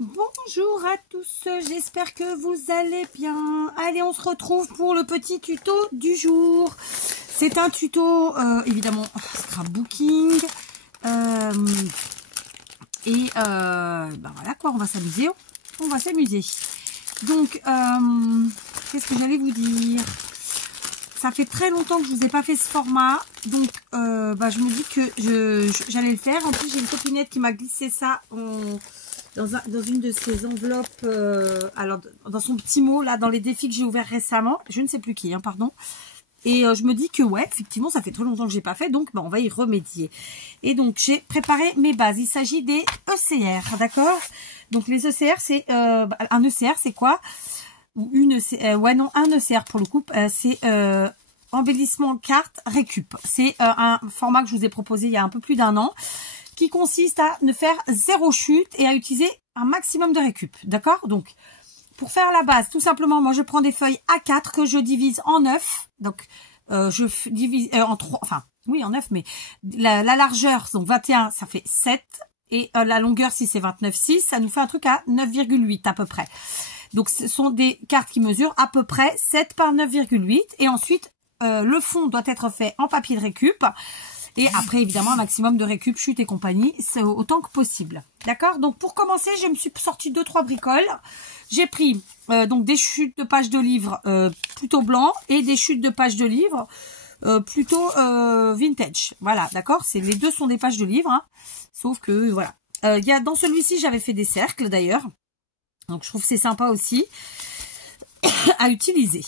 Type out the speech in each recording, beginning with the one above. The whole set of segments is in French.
Bonjour à tous, j'espère que vous allez bien. Allez, on se retrouve pour le petit tuto du jour. C'est un tuto, évidemment, scrapbooking. Ben voilà quoi, on va s'amuser. On va s'amuser. Donc, qu'est-ce que j'allais vous dire? Ça fait très longtemps que je vous ai pas fait ce format. Donc, je me dis que j'allais le faire. En plus, j'ai une copinette qui m'a glissé ça dans une de ces enveloppes, alors dans son petit mot là, dans les défis que j'ai ouverts récemment, je ne sais plus qui, hein, pardon. Et je me dis que ouais, effectivement, ça fait trop longtemps que j'ai pas fait, donc on va y remédier. Et donc j'ai préparé mes bases. Il s'agit des ECR, d'accord? Donc les ECR, c'est un ECR, c'est quoi? Ou une ECR, ouais non, un ECR pour le coup, c'est embellissement carte récup. C'est un format que je vous ai proposé il y a un peu plus d'un an, qui consiste à ne faire zéro chute et à utiliser un maximum de récup. D'accord? Donc, pour faire la base, tout simplement, moi, je prends des feuilles A4 que je divise en 9. Donc, je divise en 3, enfin, oui, en 9, mais la largeur, donc 21, ça fait 7. Et la longueur, si c'est 29,6, ça nous fait un truc à 9,8 à peu près. Donc, ce sont des cartes qui mesurent à peu près 7 par 9,8. Et ensuite, le fond doit être fait en papier de récup. Et après, évidemment, un maximum de récup, chute et compagnie, c'est autant que possible. D'accord? Donc, pour commencer, je me suis sorti 2-3 bricoles. J'ai pris donc des chutes de pages de livres plutôt blancs et des chutes de pages de livres plutôt vintage. Voilà, d'accord? Les deux sont des pages de livres, hein, sauf que, voilà. Dans celui-ci, j'avais fait des cercles, d'ailleurs. Donc, je trouve que c'est sympa aussi à utiliser.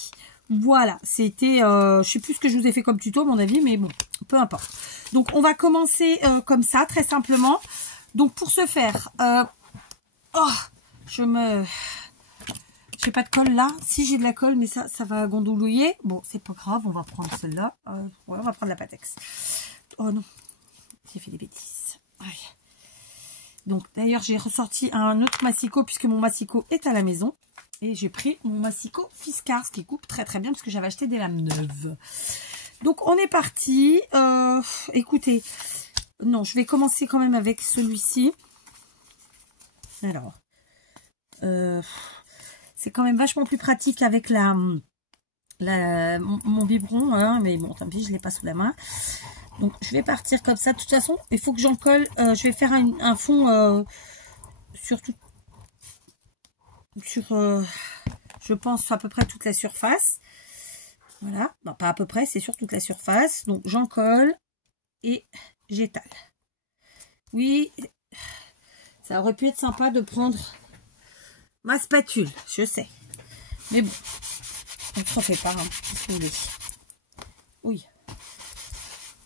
Voilà, c'était, je sais plus ce que je vous ai fait comme tuto à mon avis, mais bon, peu importe. Donc, on va commencer comme ça, très simplement. Donc, pour ce faire, j'ai pas de colle là. Si, j'ai de la colle, mais ça va gondoulouiller. Bon, c'est pas grave, on va prendre celle-là. Ouais, on va prendre la Patex. Oh non, j'ai fait des bêtises. Aïe. Donc, d'ailleurs, j'ai ressorti un autre massicot puisque mon massicot est à la maison. Et j'ai pris mon massicot Fiskars, ce qui coupe très très bien parce que j'avais acheté des lames neuves. Donc on est parti. Écoutez, non, je vais commencer quand même avec celui-ci. Alors, c'est quand même vachement plus pratique avec mon biberon, hein, mais bon, tant pis, je l'ai pas sous la main. Donc je vais partir comme ça. De toute façon, il faut que j'en colle. Je vais faire un fond sur je pense à peu près toute la surface. Voilà, non, pas à peu près, c'est sur toute la surface. Donc j'en colle et j'étale. Oui, ça aurait pu être sympa de prendre ma spatule, je sais. Mais bon, on ne s'en fait pas, hein. Oui.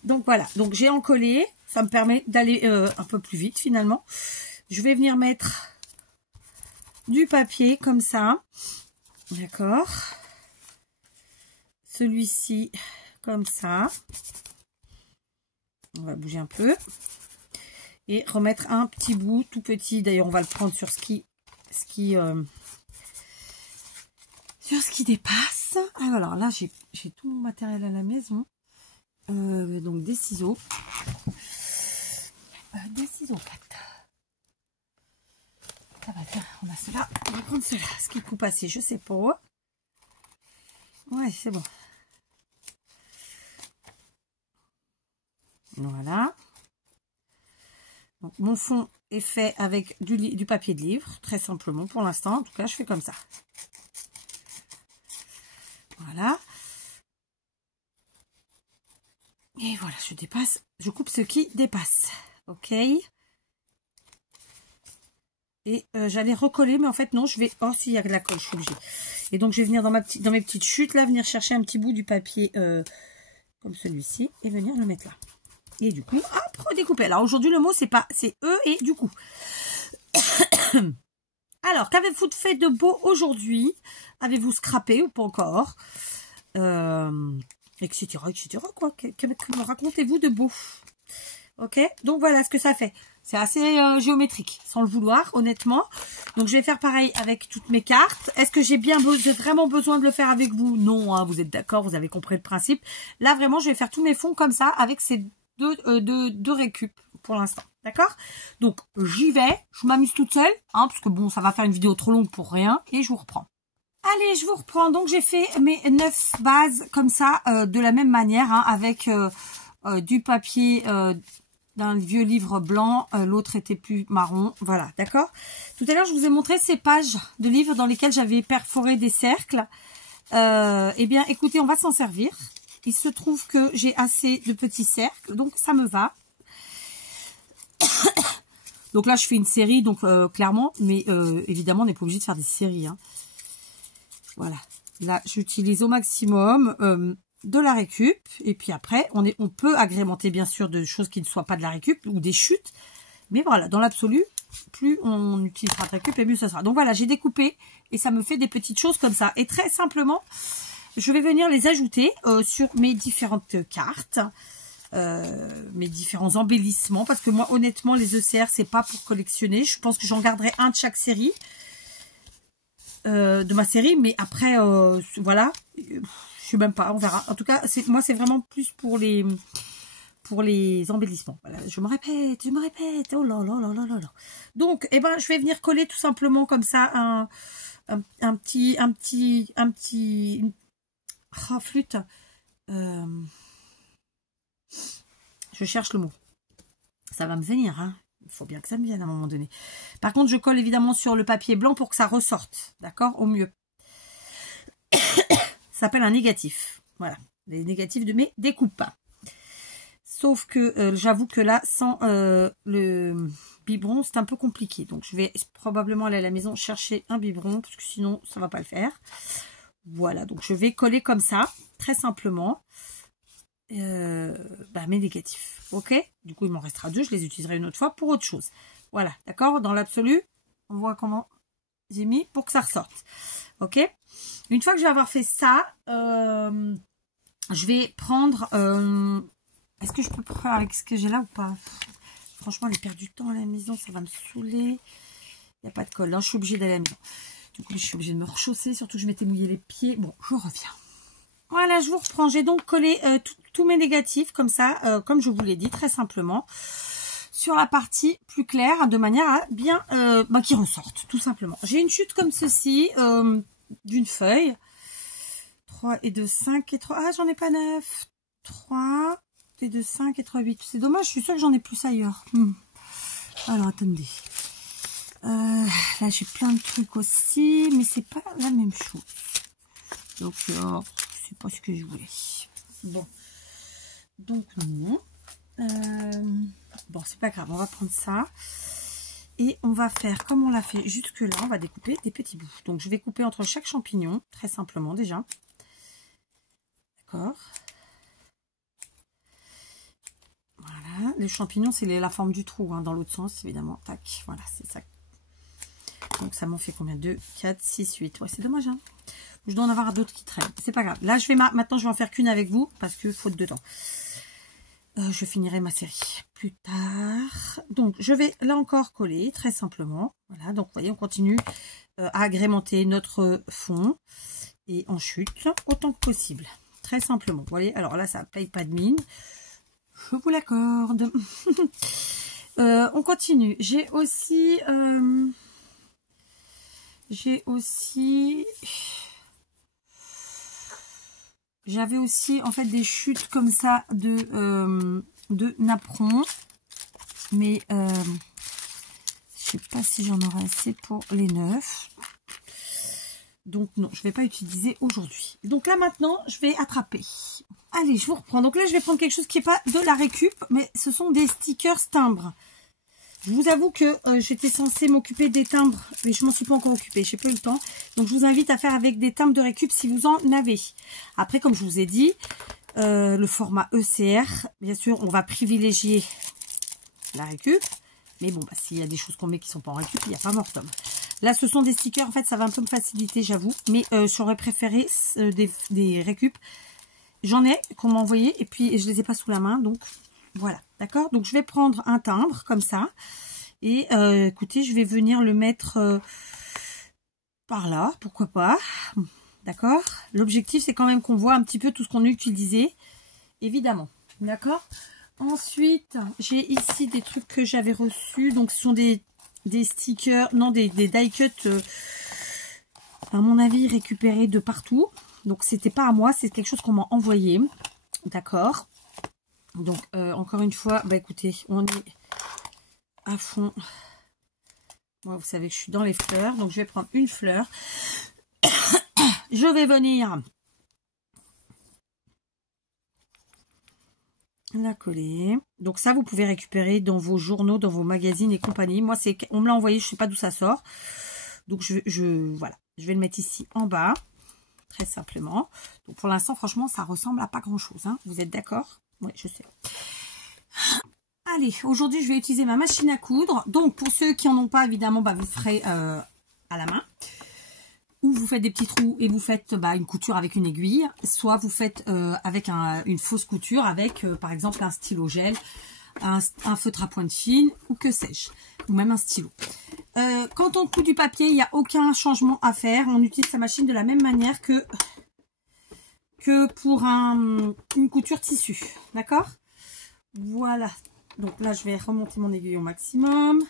Donc voilà, donc j'ai encollé, ça me permet d'aller un peu plus vite finalement. Je vais venir mettre du papier comme ça, d'accord, celui-ci comme ça, on va bouger un peu et remettre un petit bout tout petit, d'ailleurs on va le prendre sur ce qui dépasse. Alors là j'ai tout mon matériel à la maison, donc des ciseaux 4. Ça va faire, on a cela, on va prendre cela, ce qui coupe assez, je sais pas. Ouais, c'est bon. Voilà. Donc, mon fond est fait avec du papier de livre, très simplement pour l'instant. En tout cas, je fais comme ça. Voilà. Et voilà, je coupe ce qui dépasse. Ok. Et j'allais recoller, mais en fait non, je vais... Oh, s'il y a de la colle, je suis obligée. Et donc, je vais venir dans mes petites chutes, là, venir chercher un petit bout du papier comme celui-ci et venir le mettre là. Et du coup, hop, redécouper. Alors, aujourd'hui, le mot, c'est E et du coup. Alors, qu'avez-vous fait de beau aujourd'hui? Avez-vous scrappé ou pas encore? Etc., etc., quoi. Que racontez-vous de beau? Ok, donc voilà ce que ça fait. C'est assez géométrique, sans le vouloir, honnêtement. Donc, je vais faire pareil avec toutes mes cartes. Est-ce que j'ai vraiment besoin de le faire avec vous? Non, hein, vous êtes d'accord, vous avez compris le principe. Là, vraiment, je vais faire tous mes fonds comme ça, avec ces deux récup pour l'instant. D'accord? Donc, j'y vais. Je m'amuse toute seule, hein, parce que bon, ça va faire une vidéo trop longue pour rien. Et je vous reprends. Allez, je vous reprends. Donc, j'ai fait mes 9 bases comme ça, de la même manière, hein, avec du papier d'un vieux livre blanc. L'autre était plus marron. Voilà, d'accord? Tout à l'heure, je vous ai montré ces pages de livres dans lesquelles j'avais perforé des cercles. Eh bien, écoutez, on va s'en servir. Il se trouve que j'ai assez de petits cercles, donc ça me va. Donc là, je fais une série, donc clairement, mais évidemment, on n'est pas obligé de faire des séries. Hein. Voilà. Là, j'utilise au maximum de la récup. Et puis après, on peut agrémenter, bien sûr, de choses qui ne soient pas de la récup ou des chutes. Mais voilà, dans l'absolu, plus on utilisera de récup et mieux ça sera. Donc voilà, j'ai découpé et ça me fait des petites choses comme ça. Et très simplement, je vais venir les ajouter sur mes différentes cartes. Mes différents embellissements, parce que moi honnêtement les ECR c'est pas pour collectionner. Je pense que j'en garderai un de chaque série de ma série, mais après voilà, je sais même pas, on verra. En tout cas moi c'est vraiment plus pour les embellissements. Voilà, je me répète, oh là là là là là là. Donc eh ben je vais venir coller tout simplement comme ça un petit oh, flûte. Je cherche le mot. Ça va me venir, hein. Il faut bien que ça me vienne à un moment donné. Par contre, je colle évidemment sur le papier blanc pour que ça ressorte. D'accord? Au mieux. Ça s'appelle un négatif. Voilà. Les négatifs de mes découpes. Sauf que j'avoue que là, sans le biberon, c'est un peu compliqué. Donc, je vais probablement aller à la maison chercher un biberon, parce que sinon, ça ne va pas le faire. Voilà. Donc, je vais coller comme ça, très simplement. Mes négatifs, ok, du coup il m'en restera 2, je les utiliserai une autre fois pour autre chose. Voilà, d'accord, dans l'absolu on voit comment j'ai mis pour que ça ressorte, ok. Une fois que je vais avoir fait ça, je vais prendre est-ce que je peux le faire avec ce que j'ai là ou pas? Franchement, aller perdre du temps à la maison, ça va me saouler. Il n'y a pas de colle, hein. Je suis obligée d'aller à la maison, du coup je suis obligée de me rechausser, surtout que je m'étais mouillé les pieds. Bon, je reviens. Voilà, je vous reprends. J'ai donc collé tous mes négatifs comme ça, comme je vous l'ai dit, très simplement, sur la partie plus claire, de manière à bien qu'ils ressortent, tout simplement. J'ai une chute comme ceci, d'une feuille. 3 et 2, 5 et 3. Ah, j'en ai pas 9. 3 et 2, 5 et 3, 8. C'est dommage, je suis sûre que j'en ai plus ailleurs. Alors, attendez. Là, j'ai plein de trucs aussi, mais c'est pas la même chose. Donc, c'est pas ce que je voulais. Bon. Donc, non. Bon, c'est pas grave. On va prendre ça. Et on va faire comme on l'a fait jusque là. On va découper des petits bouts. Donc, je vais couper entre chaque champignon. Très simplement, déjà. D'accord. Voilà. Les champignons, c'est la forme du trou. Hein, dans l'autre sens, évidemment. Tac. Voilà, c'est ça. Donc, ça m'en fait combien? 2, 4, 6, 8. Ouais, c'est dommage, hein. Je dois en avoir d'autres qui traînent. C'est pas grave. Là, maintenant, je vais en faire qu'une avec vous parce que faute de temps. Je finirai ma série plus tard. Donc, je vais là encore coller très simplement. Voilà. Donc, vous voyez, on continue à agrémenter notre fond et en chute autant que possible. Très simplement. Vous voyez, alors là, ça ne paye pas de mine. Je vous l'accorde. On continue. J'avais aussi en fait des chutes comme ça de napperon, mais je sais pas si j'en aurai assez pour les 9. Donc non, je vais pas utiliser aujourd'hui. Donc là maintenant, je vais attraper. Allez, je vous reprends. Donc là, je vais prendre quelque chose qui n'est pas de la récup, mais ce sont des stickers timbres. Je vous avoue que j'étais censée m'occuper des timbres, mais je m'en suis pas encore occupée, j'ai pas eu le temps. Donc je vous invite à faire avec des timbres de récup si vous en avez. Après, comme je vous ai dit, le format ECR, bien sûr, on va privilégier la récup. Mais bon, s'il y a des choses qu'on met qui sont pas en récup, il n'y a pas mort d'homme. Là, ce sont des stickers, en fait, ça va un peu me faciliter, j'avoue. Mais j'aurais préféré des récup. J'en ai qu'on m'a envoyé et puis je les ai pas sous la main, donc... Voilà, d'accord. Donc, je vais prendre un timbre comme ça. Et écoutez, je vais venir le mettre par là, pourquoi pas. D'accord. L'objectif, c'est quand même qu'on voit un petit peu tout ce qu'on a utilisé, évidemment. D'accord. Ensuite, j'ai ici des trucs que j'avais reçus. Donc, ce sont des stickers, non, des die cut, à mon avis, récupérés de partout. Donc, c'était pas à moi, c'est quelque chose qu'on m'a envoyé. D'accord. Donc, encore une fois, bah écoutez, on est à fond. Moi, vous savez que je suis dans les fleurs. Donc, je vais prendre une fleur. Je vais venir la coller. Donc ça, vous pouvez récupérer dans vos journaux, dans vos magazines et compagnie. Moi, on me l'a envoyé, je sais pas d'où ça sort. Donc voilà, je vais le mettre ici en bas, très simplement. Donc pour l'instant, franchement, ça ressemble à pas grand chose. Hein. Vous êtes d'accord? Oui, je sais. Allez, aujourd'hui, je vais utiliser ma machine à coudre. Donc pour ceux qui en ont pas, évidemment, bah, vous ferez à la main. Ou vous faites des petits trous et vous faites une couture avec une aiguille, soit vous faites avec une fausse couture avec par exemple un stylo gel, un feutre à pointe fine ou que sais-je, ou même un stylo. Quand on coud du papier, il n'y a aucun changement à faire. On utilise sa machine de la même manière que pour une couture tissu, d'accord? Voilà, donc là je vais remonter mon aiguille au maximum.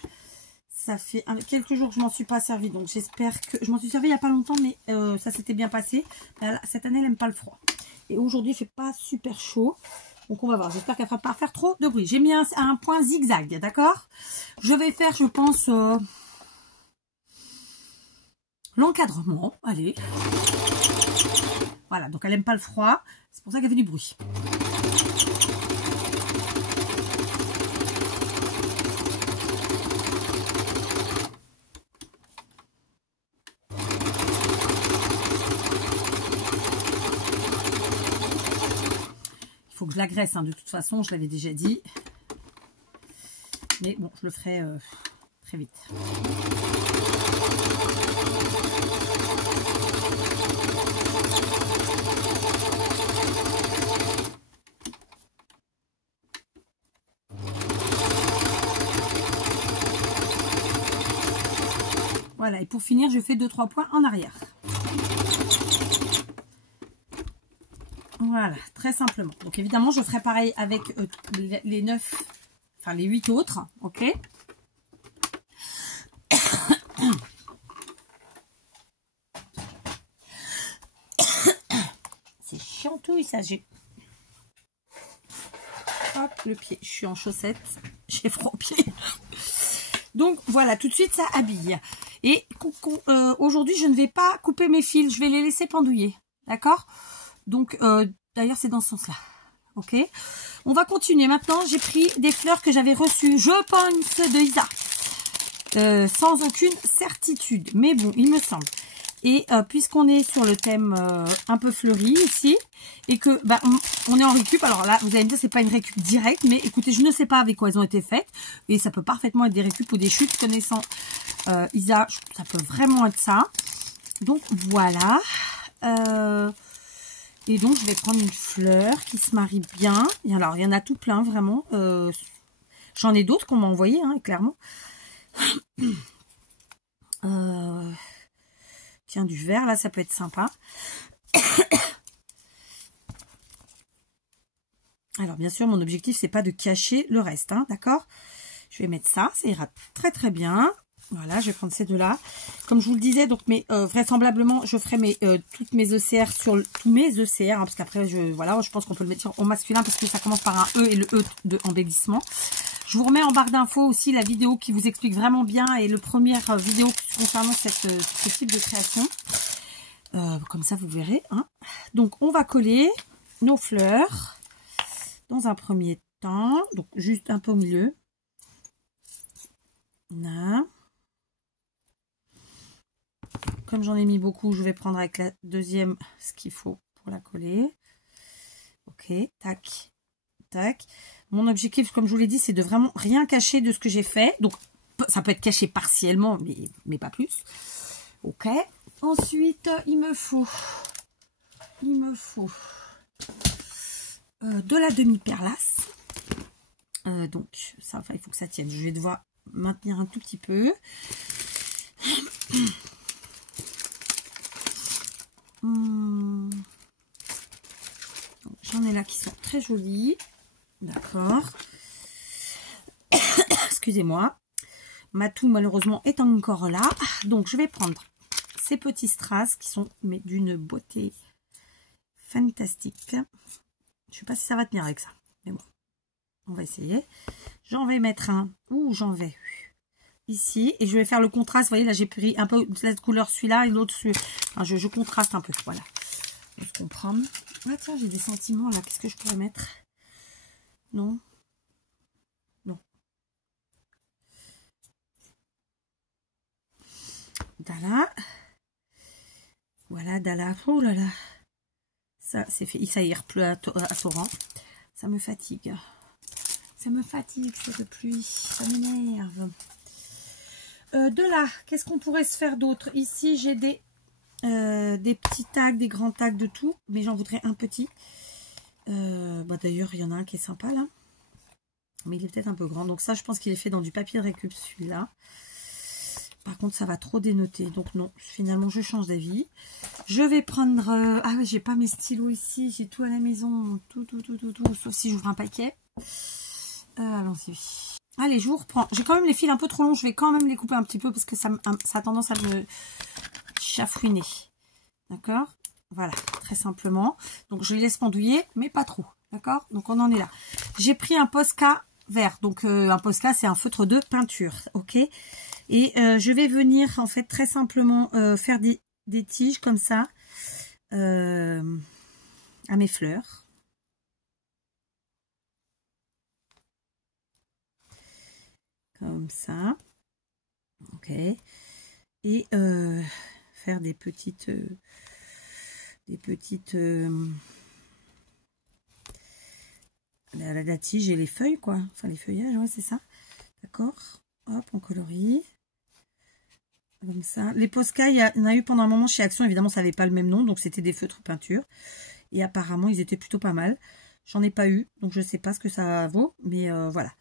Ça fait quelques jours que je m'en suis pas servi, donc j'espère que... Je m'en suis servi il n'y a pas longtemps, mais ça s'était bien passé. Là, cette année, elle n'aime pas le froid. Et aujourd'hui, il fait pas super chaud. Donc, on va voir. J'espère qu'elle ne va pas faire trop de bruit. J'ai mis un point zigzag, d'accord? Je vais faire, je pense, l'encadrement. Allez. Voilà, donc elle n'aime pas le froid. C'est pour ça qu'elle fait du bruit. Il faut que je la graisse, hein. De toute façon, je l'avais déjà dit. Mais bon, je le ferai très vite. Voilà, et pour finir, je fais 2-3 points en arrière. Voilà, très simplement. Donc évidemment, je ferai pareil avec les 9, enfin les 8 autres, ok? C'est chiantouille ça, j'ai... Hop, le pied, je suis en chaussettes, j'ai froid aux pieds. Donc voilà, tout de suite ça habille. Et aujourd'hui, je ne vais pas couper mes fils, je vais les laisser pendouiller, d'accord? Donc d'ailleurs, c'est dans ce sens-là, ok? On va continuer. Maintenant, j'ai pris des fleurs que j'avais reçues, je pense, de Isa. Sans aucune certitude, mais bon, il me semble. Et puisqu'on est sur le thème un peu fleuri ici, et que on est en récup, alors là, vous allez me dire, c'est pas une récup directe, mais écoutez, je ne sais pas avec quoi elles ont été faites, et ça peut parfaitement être des récup ou des chutes, connaissant Isa, ça peut vraiment être ça. Donc voilà. Et donc, je vais prendre une fleur qui se marie bien. Et alors, il y en a tout plein, vraiment. J'en ai d'autres qu'on m'a envoyé, hein, clairement. Tiens, du vert, là, ça peut être sympa. Alors, bien sûr, mon objectif, c'est pas de cacher le reste, hein, d'accord? Je vais mettre ça, ça ira très très bien. Voilà, je vais prendre ces deux-là. Comme je vous le disais, donc vraisemblablement, je ferai toutes mes ECR sur tous mes ECR, hein, parce qu'après, je pense qu'on peut le mettre au masculin parce que ça commence par un E et le E de embellissement. Je vous remets en barre d'infos aussi la vidéo qui vous explique vraiment bien et le première vidéo concernant ce type de création. Comme ça, vous verrez. Hein. Donc, on va coller nos fleurs dans un premier temps. Donc, juste un peu au milieu. Là. Comme j'en ai mis beaucoup, je vais prendre avec la deuxième ce qu'il faut pour la coller. Ok, tac, tac. Mon objectif, comme je vous l'ai dit, c'est de vraiment rien cacher de ce que j'ai fait. Donc, ça peut être caché partiellement, mais pas plus. Ok. Ensuite, il me faut de la demi-perlace. Donc, ça, il faut que ça tienne. Je vais devoir maintenir un tout petit peu. J'en ai là qui sont très jolies. D'accord. Excusez-moi. Ma toux, malheureusement, est encore là. Donc, je vais prendre ces petits strass qui sont d'une beauté fantastique. Je ne sais pas si ça va tenir avec ça. Mais bon, on va essayer. J'en vais mettre un. Ouh, j'en vais ici. Et je vais faire le contraste. Vous voyez, là, j'ai pris un peu de cette couleur, celui-là, et l'autre, celui-là. Enfin, je contraste un peu. Voilà. On se comprend. Ah, tiens, j'ai des sentiments, là. Qu'est-ce que je pourrais mettre? Non. Non. Dala. Voilà, Dala. Oh là là. Ça, c'est fait. Ça y pleut à torrent. Ça me fatigue. Ça me fatigue, cette pluie. Ça m'énerve. De là, qu'est-ce qu'on pourrait se faire d'autre? Ici, j'ai des petits tags, des grands tags de tout. Mais j'en voudrais un petit. Bah, d'ailleurs, il y en a un qui est sympa, là. Mais il est peut-être un peu grand. Donc ça, je pense qu'il est fait dans du papier de récup, celui-là. Par contre, ça va trop dénoter. Donc non, finalement, je change d'avis. Je vais prendre... ah oui, j'ai pas mes stylos ici. J'ai tout à la maison. Tout. Sauf si j'ouvre un paquet. Allons-y. Allez, je vous reprends. J'ai quand même les fils un peu trop longs. Je vais quand même les couper un petit peu parce que ça a tendance à me chafouiner. D'accord? Voilà, très simplement. Donc, je les laisse pendouiller, mais pas trop. D'accord? Donc, on en est là. J'ai pris un Posca vert. Donc, un Posca, c'est un feutre de peinture. Ok? Et je vais venir, en fait, très simplement faire des tiges comme ça à mes fleurs. Comme ça. Ok. Et faire des petites... la tige et les feuilles, quoi. Enfin, les feuillages, ouais, c'est ça. D'accord. Hop, on colorie. Comme ça. Les Posca, il y en a eu pendant un moment chez Action. Évidemment, ça n'avait pas le même nom. Donc, c'était des feutres peinture. Et apparemment, ils étaient plutôt pas mal. J'en ai pas eu. Donc, je ne sais pas ce que ça vaut. Mais voilà.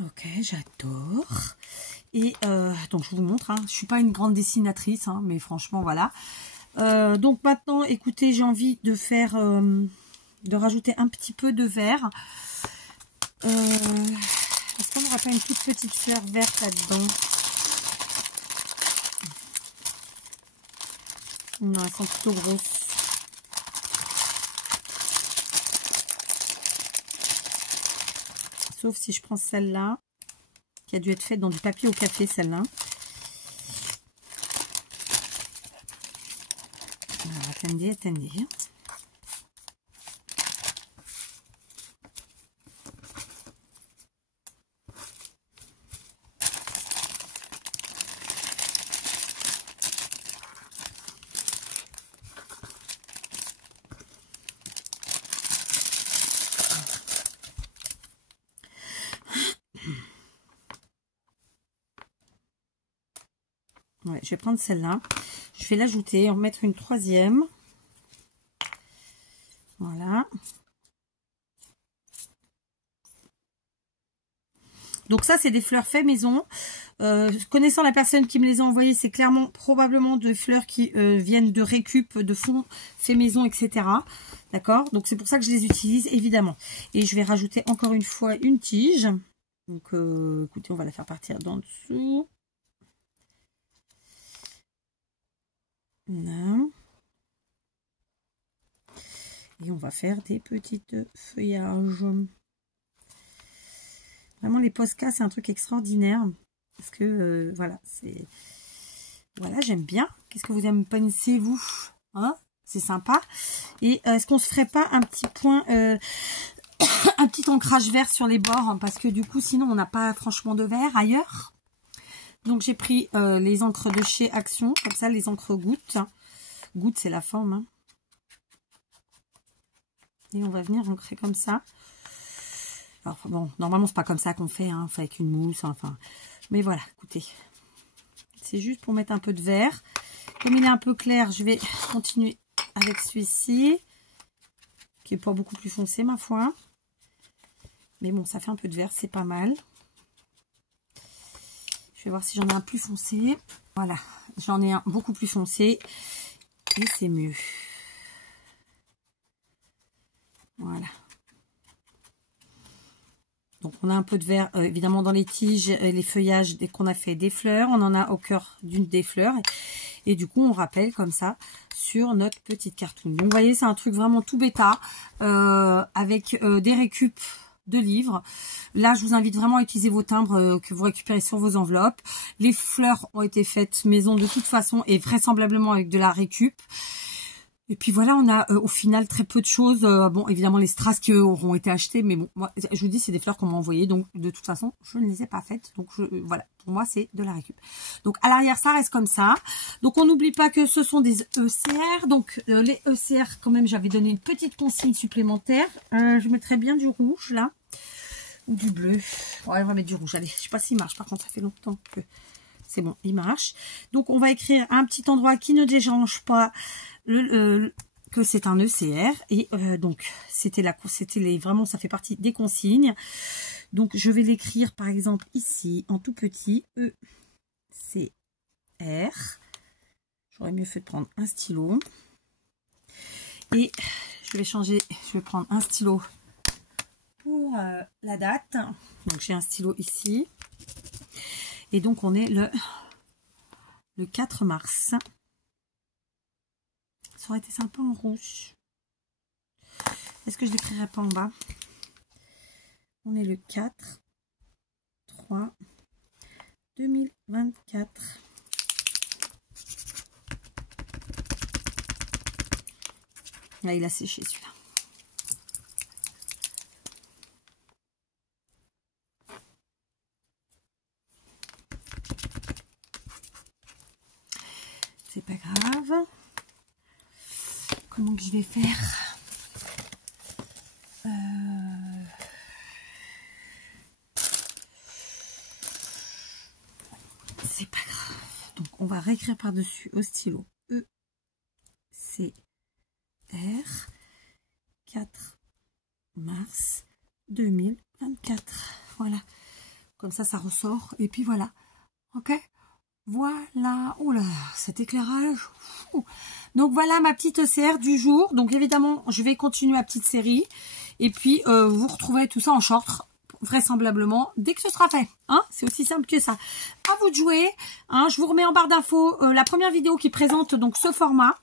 Ok, j'adore. Et donc, je vous montre. Hein. Je ne suis pas une grande dessinatrice. Hein, mais franchement, voilà. Donc, maintenant, écoutez, j'ai envie de faire... de rajouter un petit peu de vert. Est-ce qu'on n'aura pas une toute petite fleur verte là-dedans? Non, elles sont plutôt grosses. Sauf si je prends celle-là, qui a dû être faite dans du papier au café, celle-là. Alors, attendez. Ouais, je vais prendre celle-là. Je vais l'ajouter, en mettre une troisième. Voilà. Donc ça, c'est des fleurs fait maison. Connaissant la personne qui me les a envoyées, c'est clairement probablement des fleurs qui viennent de récup, de fond fait maison, etc. D'accord? Donc c'est pour ça que je les utilise, évidemment. Et je vais rajouter encore une fois une tige. Donc écoutez, on va la faire partir d'en dessous. Là. Et on va faire des petites feuillages. Vraiment, les Posca, c'est un truc extraordinaire. Parce que, voilà, c'est... Voilà, j'aime bien. Qu'est-ce que vous en pensez, vous? Hein? C'est sympa. Et est-ce qu'on se ferait pas un petit point... un petit ancrage vert sur les bords? Hein, parce que du coup, sinon, on n'a pas franchement de vert ailleurs. Donc, j'ai pris les encres de chez Action. Comme ça, les encres gouttes. Goutte, c'est la forme. Hein. Et on va venir ancrer comme ça. Alors, bon, normalement, c'est pas comme ça qu'on fait. Hein, on fait avec une mousse. Enfin, mais voilà, écoutez. C'est juste pour mettre un peu de vert. Comme il est un peu clair, je vais continuer avec celui-ci. Qui est pas beaucoup plus foncé, ma foi. Mais bon, ça fait un peu de vert, c'est pas mal. Je vais voir si j'en ai un plus foncé. Voilà, j'en ai un beaucoup plus foncé. Et c'est mieux. Voilà. Donc on a un peu de vert évidemment dans les tiges, les feuillages dès qu'on a fait des fleurs. On en a au cœur d'une des fleurs. Et du coup on rappelle comme ça sur notre petite cartoon. Donc vous voyez c'est un truc vraiment tout bêta avec des récup de livres. Là je vous invite vraiment à utiliser vos timbres que vous récupérez sur vos enveloppes. Les fleurs ont été faites maison de toute façon et vraisemblablement avec de la récup. Et puis voilà, on a au final très peu de choses. Bon, évidemment, les strass qui auront été achetés. Mais bon, moi, je vous dis, c'est des fleurs qu'on m'a envoyées. Donc, de toute façon, je ne les ai pas faites. Donc, voilà, pour moi, c'est de la récup. Donc, à l'arrière, ça reste comme ça. Donc, on n'oublie pas que ce sont des ECR. Donc, les ECR, quand même, j'avais donné une petite consigne supplémentaire. Je mettrais bien du rouge, là. Ou du bleu. Ouais, on va mettre du rouge. Allez, je sais pas s'il marche. Par contre, ça fait longtemps que c'est bon, il marche. Donc, on va écrire à un petit endroit qui ne dérange pas que c'est un ECR. Et donc, vraiment, ça fait partie des consignes. Donc, je vais l'écrire, par exemple, ici, en tout petit, ECR. J'aurais mieux fait de prendre un stylo. Et je vais prendre un stylo pour la date. Donc, j'ai un stylo ici. Et donc, on est le 4 mars. Ça aurait été sympa en rouge. Est-ce que je l'écrirai pas en bas? On est le 4, 3, 2024. Là, il a séché celui-là. C'est pas grave. Comment que je vais faire? C'est pas grave. Donc, on va réécrire par-dessus au stylo ECR 4 mars 2024. Voilà. Comme ça, ça ressort. Et puis voilà. Ok? Voilà. Oh là, cet éclairage. Donc voilà ma petite ECR du jour. Donc évidemment, je vais continuer ma petite série. Et puis, vous retrouverez tout ça en short, vraisemblablement, dès que ce sera fait. Hein, c'est aussi simple que ça. À vous de jouer. Hein, je vous remets en barre d'infos la première vidéo qui présente donc ce format,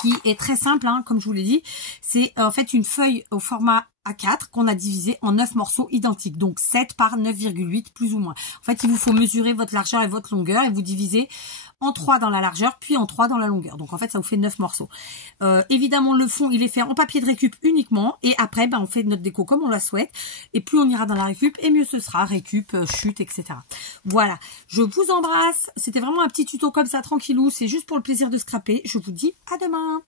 qui est très simple, hein, comme je vous l'ai dit. C'est en fait une feuille au format A4 qu'on a divisé en 9 morceaux identiques. Donc 7 par 9,8 plus ou moins. En fait, il vous faut mesurer votre largeur et votre longueur et vous divisez en 3 dans la largeur, puis en 3 dans la longueur. Donc en fait, ça vous fait 9 morceaux. Évidemment, le fond, il est fait en papier de récup uniquement. Et après, on fait notre déco comme on la souhaite. Et plus on ira dans la récup, et mieux ce sera. Récup, chute, etc. Voilà. Je vous embrasse. C'était vraiment un petit tuto comme ça, tranquillou. C'est juste pour le plaisir de scraper. Je vous dis à demain.